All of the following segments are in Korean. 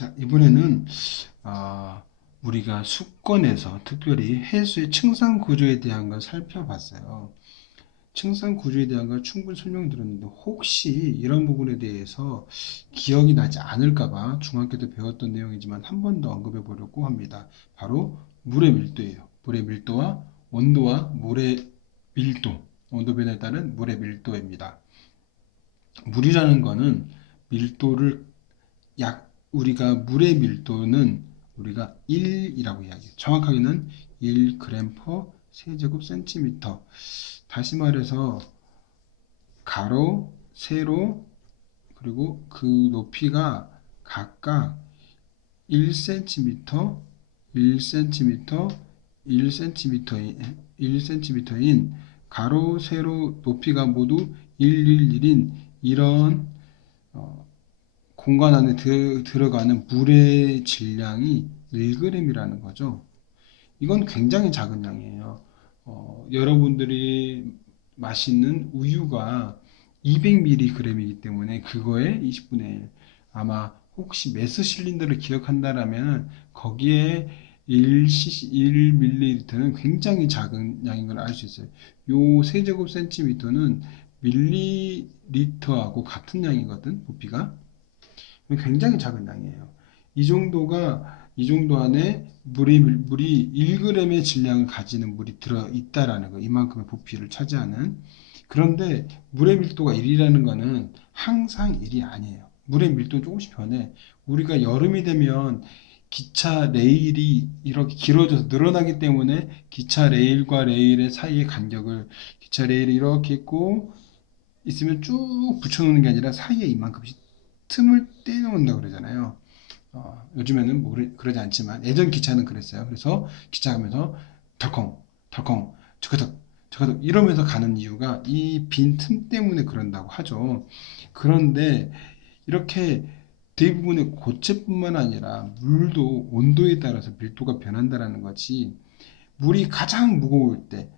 자, 이번에는 우리가 수권에서 특별히 해수의 층상 구조에 대한 걸 살펴봤어요. 층상 구조에 대한 걸 충분히 설명드렸는데 혹시 이런 부분에 대해서 기억이 나지 않을까봐 중학교 때 배웠던 내용이지만 한 번 더 언급해 보려고 합니다. 바로 물의 밀도예요. 물의 밀도와 온도와 물의 밀도, 온도 변화에 따른 물의 밀도입니다. 물이라는 거는 밀도를 우리가 물의 밀도는 우리가 1이라고 이야기해요. 정확하게는 1g/cm 세제곱 센티미터. 다시 말해서 가로, 세로, 그리고 그 높이가 각각 1cm, 1cm, 1cm인 가로, 세로 높이가 모두 111인 이런 공간 안에 들어가는 물의 질량이 1g이라는 거죠. 이건 굉장히 작은 양이에요. 여러분들이 마시는 우유가 200mg이기 때문에 그거의 20분의 1. 아마 혹시 메스 실린더를 기억한다라면 거기에 1ml는 굉장히 작은 양인 걸 알 수 있어요. 요 세제곱 센티미터는 밀리리터하고 같은 양이거든, 부피가. 굉장히 작은 양이에요. 이 정도 안에 물이 1g의 질량을 가지는 물이 들어 있다라는 거, 이만큼의 부피를 차지하는. 그런데 물의 밀도가 1이라는 거는 항상 1이 아니에요. 물의 밀도는 조금씩 변해. 우리가 여름이 되면 기차 레일이 이렇게 길어져서 늘어나기 때문에 기차 레일과 레일의 사이의 간격을 기차 레일이 이렇게 있고 있으면 쭉 붙여놓는 게 아니라 사이에 이만큼씩 틈을 떼놓는다고 그러잖아요. 요즘에는 뭐 그러지 않지만 예전 기차는 그랬어요. 그래서 기차 가면서 덜컹 덜컹 저거덕 저거덕 이러면서 가는 이유가 이 빈 틈 때문에 그런다고 하죠. 그런데 이렇게 대부분의 고체뿐만 아니라 물도 온도에 따라서 밀도가 변한다라는 거지. 물이 가장 무거울 때,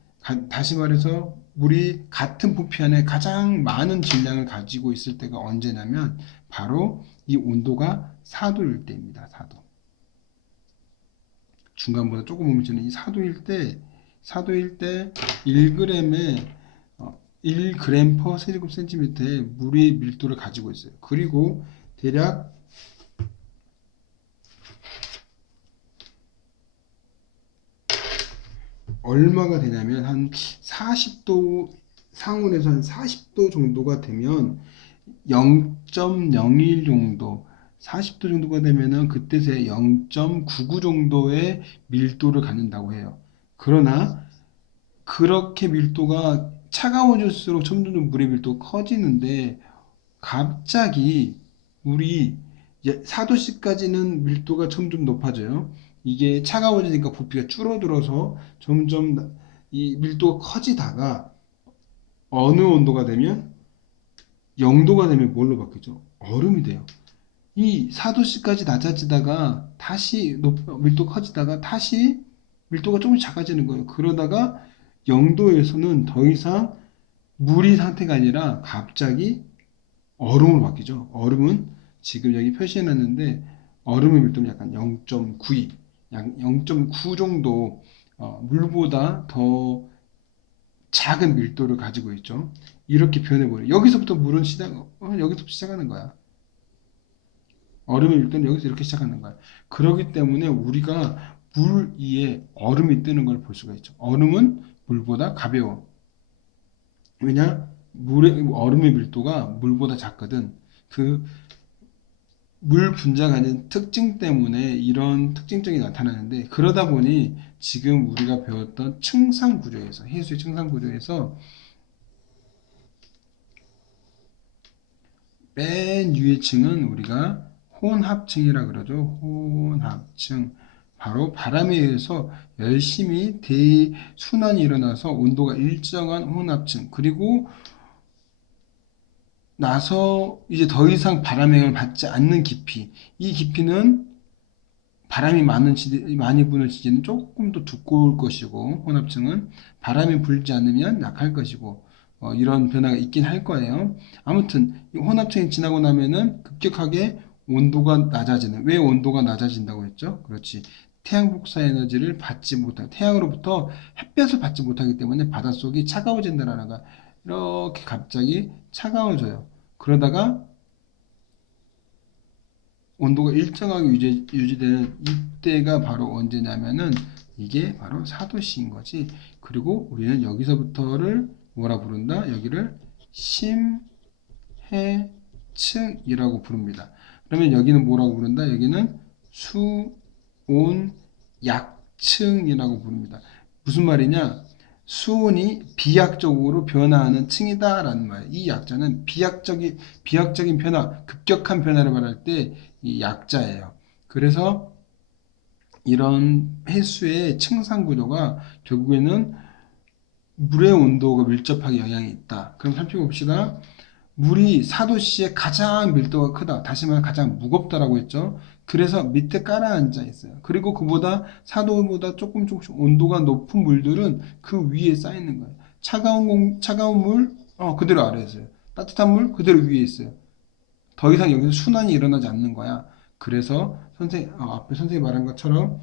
다시 말해서 물이 같은 부피 안에 가장 많은 질량을 가지고 있을 때가 언제냐면 바로 이 온도가 4도일 때입니다. 4도. 중간보다 조금 멈추는 이 4도일 때 1g에 1g per 세제곱 센티미터의 물의 밀도를 가지고 있어요. 그리고 대략 얼마가 되냐면 한 40도 상온에서 한 40도 정도가 되면 0.01 정도 40도 정도가 되면은 그때에 0.99 정도의 밀도를 갖는다고 해요. 그러나 그렇게 밀도가 차가워질수록 점점 물의 밀도가 커지는데 갑자기 물이 4도씨까지는 밀도가 점점 높아져요. 이게 차가워지니까 부피가 줄어들어서 점점 이 밀도가 커지다가 어느 온도가 되면 0도가 되면 뭘로 바뀌죠? 얼음이 돼요. 이 4도씨까지 낮아지다가 다시 밀도 커지다가 다시 밀도가 조금씩 작아지는 거예요. 그러다가 0도에서는 더 이상 물이 상태가 아니라 갑자기 얼음으로 바뀌죠. 얼음은 지금 여기 표시해 놨는데 얼음의 밀도는 약간 0.92, 약 0.9 정도 물보다 더 작은 밀도를 가지고 있죠. 이렇게 변해버려요. 여기서부터 물은 여기서부터 시작하는 거야. 얼음의 밀도는 여기서 이렇게 시작하는 거야. 그렇기 때문에 우리가 물 위에 얼음이 뜨는 걸 볼 수가 있죠. 얼음은 물보다 가벼워. 왜냐? 얼음의 밀도가 물보다 작거든. 그 물 분자가는 특징 때문에 이런 특징적이 나타나는데 그러다 보니 지금 우리가 배웠던 층상 구조에서 해수의 층상 구조에서 맨 위의 층은 우리가 혼합층이라 그러죠. 혼합층. 바로 바람에 의해서 열심히 대순환이 일어나서 온도가 일정한 혼합층. 그리고 나서 이제 더 이상 바람의 영향을 받지 않는 깊이. 이 깊이는 바람이 많이 부는 지대는 조금 더 두꺼울 것이고, 혼합층은 바람이 불지 않으면 약할 것이고, 이런 변화가 있긴 할 거예요. 아무튼, 이 혼합층이 지나고 나면은 급격하게 온도가 낮아지는. 왜 온도가 낮아진다고 했죠? 그렇지. 태양 복사 에너지를 받지 못하고 태양으로부터 햇볕을 받지 못하기 때문에 바닷속이 차가워진다라는 거야. 이렇게 갑자기 차가워져요. 그러다가 온도가 일정하게 유지되는 이때가 바로 언제냐면은 이게 바로 4도씨인 거지. 그리고 우리는 여기서부터를 뭐라 부른다? 여기를 심해층이라고 부릅니다. 그러면 여기는 뭐라고 부른다? 여기는 수온 약층이라고 부릅니다. 무슨 말이냐? 수온이 비약적으로 변화하는 층이다라는 말. 이 약자는 비약적인 변화, 급격한 변화를 말할 때 이 약자예요. 그래서 이런 해수의 층상 구조가 결국에는 물의 온도가 밀접하게 영향이 있다. 그럼 살펴봅시다. 물이 4도씨에 가장 밀도가 크다. 다시 말해 가장 무겁다라고 했죠. 그래서 밑에 깔아앉아 있어요. 그리고 그보다 4도보다 조금씩 온도가 높은 물들은 그 위에 쌓이는 거예요. 차가운 물 그대로 아래에 있어요. 따뜻한 물 그대로 위에 있어요. 더 이상 여기서 순환이 일어나지 않는 거야. 그래서 앞에 선생님이 말한 것처럼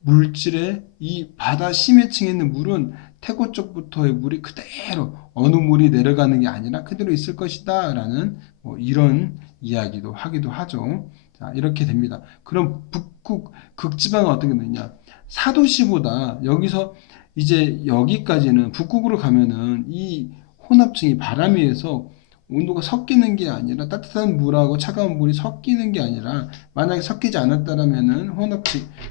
물질의 이 바다 심해층에 있는 물은 태고 쪽부터의 물이 그대로 어느 물이 내려가는 게 아니라 그대로 있을 것이다 라는 뭐 이런 이야기도 하기도 하죠. 자, 이렇게 됩니다. 그럼 북극 극지방은 어떻게 되냐? 4도씨보다 여기서 이제 여기까지는 북극으로 가면은 이 혼합층이 바람에 의해서 온도가 섞이는 게 아니라 따뜻한 물하고 차가운 물이 섞이는 게 아니라 만약에 섞이지 않았다면은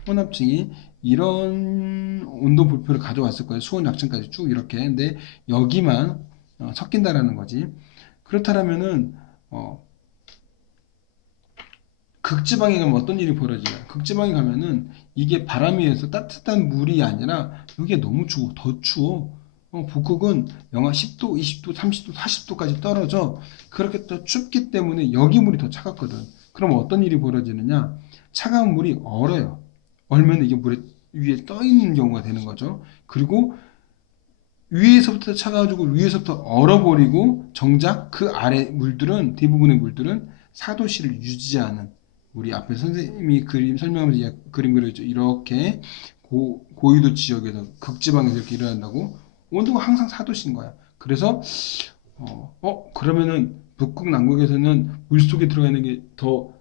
혼합층이 이런 온도 불표를 가져왔을 거예요. 수온 약층까지 쭉 이렇게. 근데 여기만 섞인다라는 거지. 그렇다면은 극지방에 가면 어떤 일이 벌어지냐? 극지방에 가면은 이게 바람에 의해서 따뜻한 물이 아니라 여기가 너무 추워. 더 추워. 북극은 영하 10도, 20도, 30도, 40도까지 떨어져. 그렇게 또 춥기 때문에 여기 물이 더 차갑거든. 그럼 어떤 일이 벌어지느냐? 차가운 물이 얼어요. 얼면 이게 물에 위에 떠 있는 경우가 되는 거죠. 그리고 위에서부터 차가워지고 위에서부터 얼어버리고 정작 그 아래 물들은 대부분의 물들은 4도씨를 유지하는 우리 앞에 선생님이 설명하면서 그림 그려줬죠. 이렇게 고緯도 지역에서 극지방에서 이렇게 일어난다고 온도가 항상 4도씨인 거야. 그래서 그러면은 북극 남극에서는 물속에 들어가 있는 게 더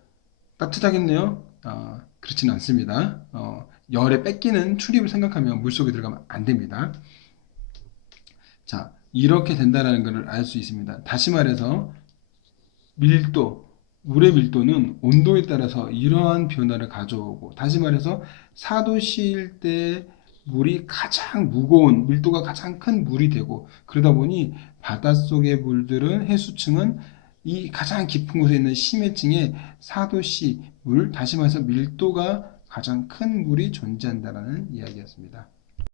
따뜻하겠네요. 그렇지는 않습니다. 열에 뺏기는 출입을 생각하면 물속에 들어가면 안 됩니다. 자, 이렇게 된다는 것을 알 수 있습니다. 다시 말해서 물의 밀도는 온도에 따라서 이러한 변화를 가져오고, 다시 말해서 4도씨일 때 물이 가장 무거운, 밀도가 가장 큰 물이 되고, 그러다 보니 바닷속의 물들은 해수층은 이 가장 깊은 곳에 있는 심해층에 4도씨 물, 다시 말해서 밀도가 가장 큰 물이 존재한다는 이야기였습니다.